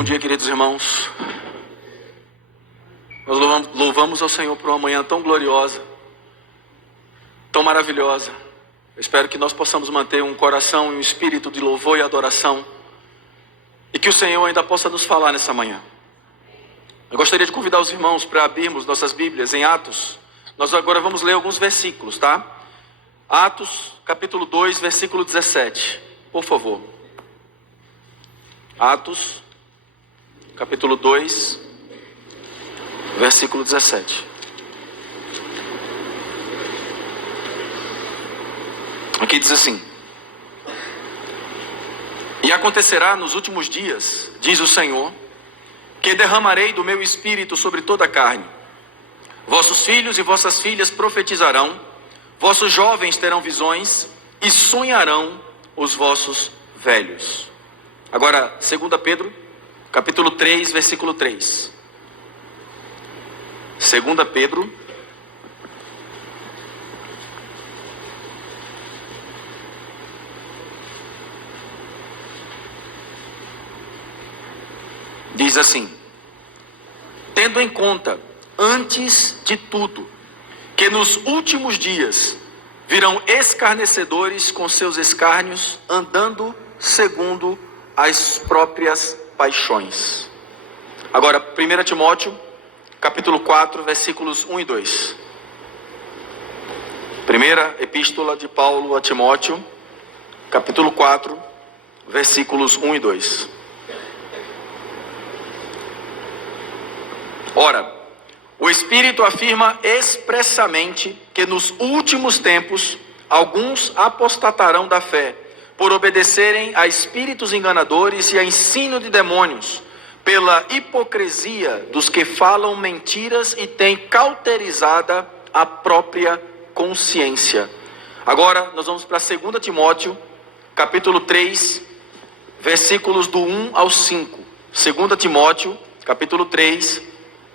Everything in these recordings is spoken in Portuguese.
Bom dia, queridos irmãos. Nós louvamos ao Senhor por uma manhã tão gloriosa, tão maravilhosa. Eu espero que nós possamos manter um coração e um espírito de louvor e adoração, e que o Senhor ainda possa nos falar nessa manhã. Eu gostaria de convidar os irmãos para abrirmos nossas Bíblias em Atos. Nós agora vamos ler alguns versículos, tá? Atos, capítulo 2, versículo 17. Por favor. Atos, capítulo 2, versículo 17. Aqui diz assim: E acontecerá nos últimos dias, diz o Senhor, que derramarei do meu espírito sobre toda a carne. Vossos filhos e vossas filhas profetizarão, vossos jovens terão visões e sonharão os vossos velhos. Agora, 2 Pedro, capítulo 3, versículo 3. 2 Pedro, diz assim: Tendo em conta, antes de tudo, que nos últimos dias virão escarnecedores com seus escárnios, andando segundo as próprias paixões. Agora, 1 Timóteo, capítulo 4, versículos 1 e 2. Primeira epístola de Paulo a Timóteo, capítulo 4, versículos 1 e 2. Ora, o Espírito afirma expressamente que nos últimos tempos alguns apostatarão da fé, por obedecerem a espíritos enganadores e a ensino de demônios, pela hipocrisia dos que falam mentiras e têm cauterizada a própria consciência. Agora nós vamos para 2 Timóteo, capítulo 3, versículos do 1 ao 5. 2 Timóteo, capítulo 3,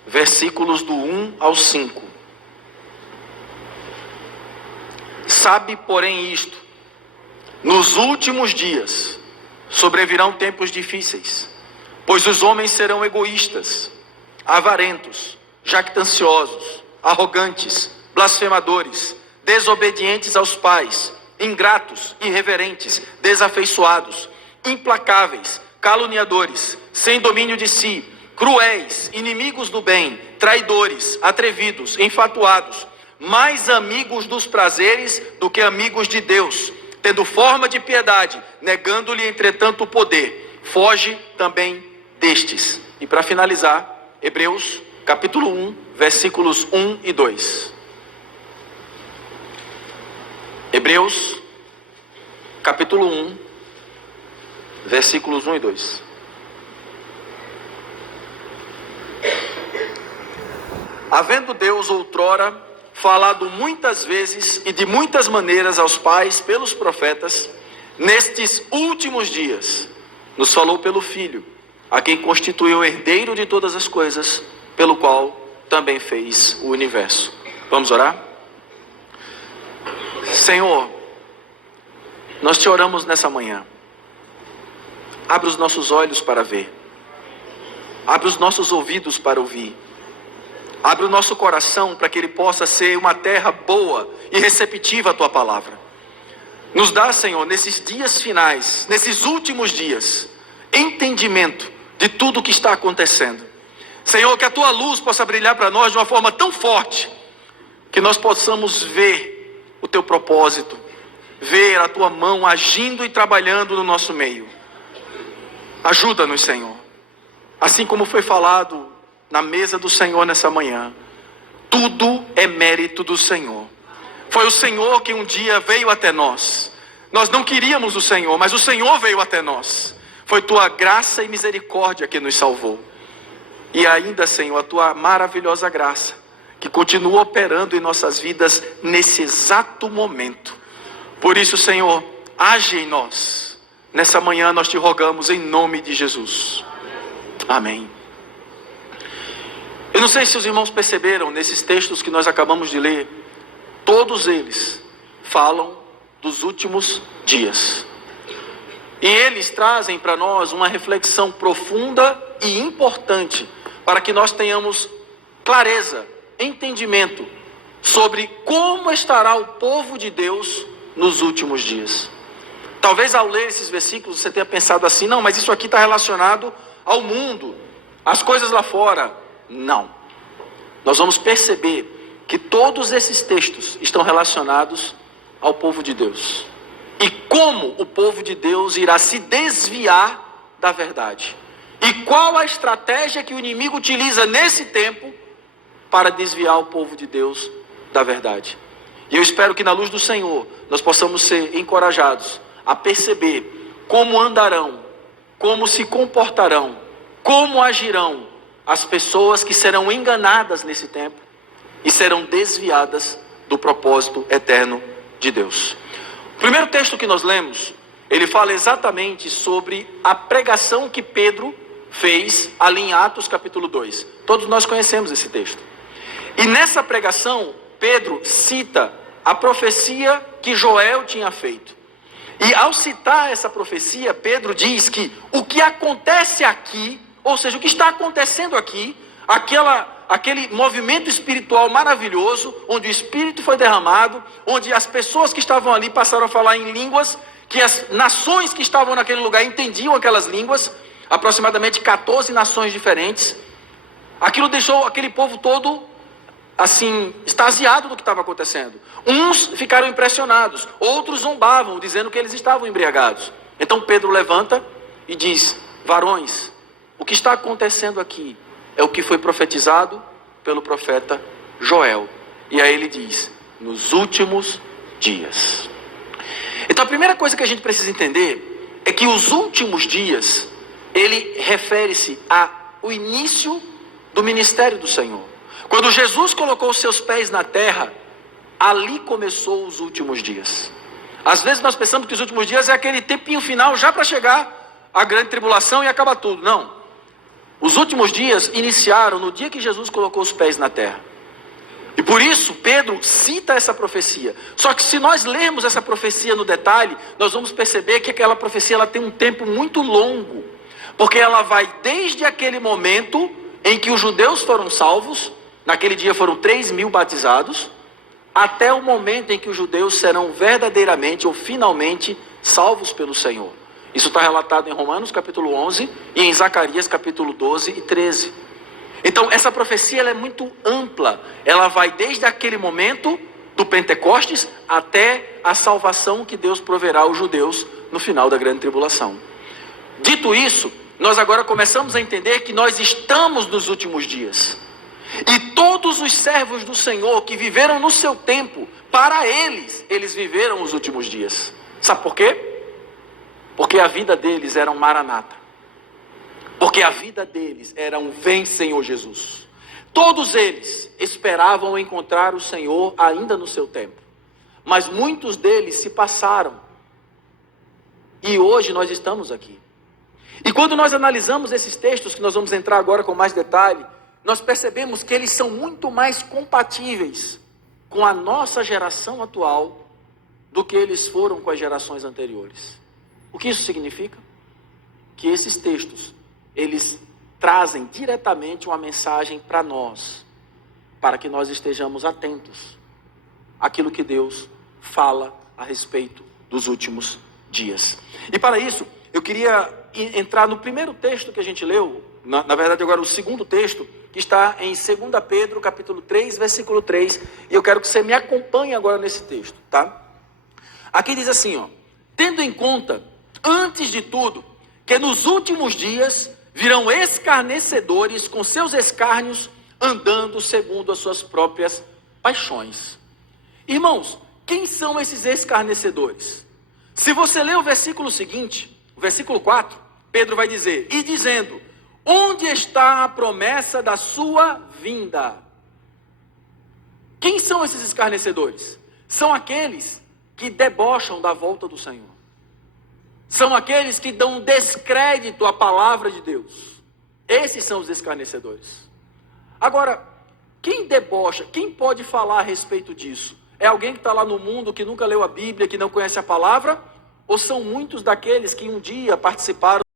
versículos do 1 ao 5. Sabe, porém, isto: nos últimos dias sobrevirão tempos difíceis, pois os homens serão egoístas, avarentos, jactanciosos, arrogantes, blasfemadores, desobedientes aos pais, ingratos, irreverentes, desafeiçoados, implacáveis, caluniadores, sem domínio de si, cruéis, inimigos do bem, traidores, atrevidos, enfatuados, mais amigos dos prazeres do que amigos de Deus, tendo forma de piedade, negando-lhe entretanto o poder. Foge também destes. E para finalizar, Hebreus capítulo 1, versículos 1 e 2. Hebreus capítulo 1, versículos 1 e 2. Havendo Deus outrora falado muitas vezes e de muitas maneiras aos pais pelos profetas, nestes últimos dias nos falou pelo Filho, a quem constituiu herdeiro de todas as coisas, pelo qual também fez o universo. Vamos orar? Senhor, nós te oramos nessa manhã. Abre os nossos olhos para ver, abre os nossos ouvidos para ouvir, abre o nosso coração para que ele possa ser uma terra boa e receptiva à tua palavra. Nos dá, Senhor, nesses dias finais, nesses últimos dias, entendimento de tudo o que está acontecendo. Senhor, que a tua luz possa brilhar para nós de uma forma tão forte, que nós possamos ver o teu propósito, ver a tua mão agindo e trabalhando no nosso meio. Ajuda-nos, Senhor. Assim como foi falado na mesa do Senhor nessa manhã, tudo é mérito do Senhor. Foi o Senhor que um dia veio até nós. Nós não queríamos o Senhor, mas o Senhor veio até nós. Foi tua graça e misericórdia que nos salvou. E ainda, Senhor, a tua maravilhosa graça, que continua operando em nossas vidas nesse exato momento. Por isso, Senhor, age em nós. Nessa manhã nós te rogamos em nome de Jesus. Amém. Eu não sei se os irmãos perceberam nesses textos que nós acabamos de ler, todos eles falam dos últimos dias. E eles trazem para nós uma reflexão profunda e importante para que nós tenhamos clareza, entendimento sobre como estará o povo de Deus nos últimos dias. Talvez ao ler esses versículos você tenha pensado assim: não, mas isso aqui está relacionado ao mundo, às coisas lá fora. Não. Nós vamos perceber que todos esses textos estão relacionados ao povo de Deus. E como o povo de Deus irá se desviar da verdade. E qual a estratégia que o inimigo utiliza nesse tempo para desviar o povo de Deus da verdade. E eu espero que na luz do Senhor nós possamos ser encorajados a perceber como andarão, como se comportarão, como agirão as pessoas que serão enganadas nesse tempo e serão desviadas do propósito eterno de Deus. O primeiro texto que nós lemos, ele fala exatamente sobre a pregação que Pedro fez ali em Atos capítulo 2. Todos nós conhecemos esse texto. E nessa pregação, Pedro cita a profecia que Joel tinha feito. E ao citar essa profecia, Pedro diz que o que acontece aqui, ou seja, o que está acontecendo aqui, aquele movimento espiritual maravilhoso, onde o Espírito foi derramado, onde as pessoas que estavam ali passaram a falar em línguas, que as nações que estavam naquele lugar entendiam aquelas línguas, aproximadamente 14 nações diferentes. Aquilo deixou aquele povo todo assim, extasiado do que estava acontecendo. Uns ficaram impressionados, outros zombavam, dizendo que eles estavam embriagados. Então Pedro levanta e diz: varões, o que está acontecendo aqui é o que foi profetizado pelo profeta Joel. E aí ele diz: nos últimos dias. Então a primeira coisa que a gente precisa entender é que os últimos dias, ele refere-se ao início do ministério do Senhor. Quando Jesus colocou os seus pés na terra, ali começou os últimos dias. Às vezes nós pensamos que os últimos dias é aquele tempinho final já para chegar a grande tribulação e acabar tudo. Não. Os últimos dias iniciaram no dia que Jesus colocou os pés na terra. E por isso Pedro cita essa profecia. Só que se nós lermos essa profecia no detalhe, nós vamos perceber que aquela profecia ela tem um tempo muito longo. Porque ela vai desde aquele momento em que os judeus foram salvos. Naquele dia foram 3.000 batizados, até o momento em que os judeus serão verdadeiramente ou finalmente salvos pelo Senhor. Isso está relatado em Romanos capítulo 11 e em Zacarias capítulo 12 e 13. Então essa profecia ela é muito ampla, ela vai desde aquele momento do Pentecostes até a salvação que Deus proverá aos judeus no final da grande tribulação. Dito isso, nós agora começamos a entender que nós estamos nos últimos dias. E todos os servos do Senhor que viveram no seu tempo, para eles viveram os últimos dias. Sabe por quê? Porque a vida deles era um maranata. Porque a vida deles era um vem Senhor Jesus. Todos eles esperavam encontrar o Senhor ainda no seu tempo. Mas muitos deles se passaram. E hoje nós estamos aqui. E quando nós analisamos esses textos, que nós vamos entrar agora com mais detalhe, nós percebemos que eles são muito mais compatíveis com a nossa geração atual do que eles foram com as gerações anteriores. O que isso significa? Que esses textos, eles trazem diretamente uma mensagem para nós, para que nós estejamos atentos àquilo que Deus fala a respeito dos últimos dias. E para isso, eu queria entrar no primeiro texto que a gente leu, na verdade agora o segundo texto, que está em 2 Pedro, capítulo 3, versículo 3, e eu quero que você me acompanhe agora nesse texto, tá? Aqui diz assim, ó: tendo em conta, antes de tudo, que nos últimos dias virão escarnecedores com seus escárnios, andando segundo as suas próprias paixões. Irmãos, quem são esses escarnecedores? Se você ler o versículo seguinte, o versículo 4, Pedro vai dizer: e dizendo, onde está a promessa da sua vinda? Quem são esses escarnecedores? São aqueles que debocham da volta do Senhor. São aqueles que dão descrédito à palavra de Deus. Esses são os escarnecedores. Agora, quem debocha, quem pode falar a respeito disso? É alguém que está lá no mundo, que nunca leu a Bíblia, que não conhece a palavra? Ou são muitos daqueles que um dia participaram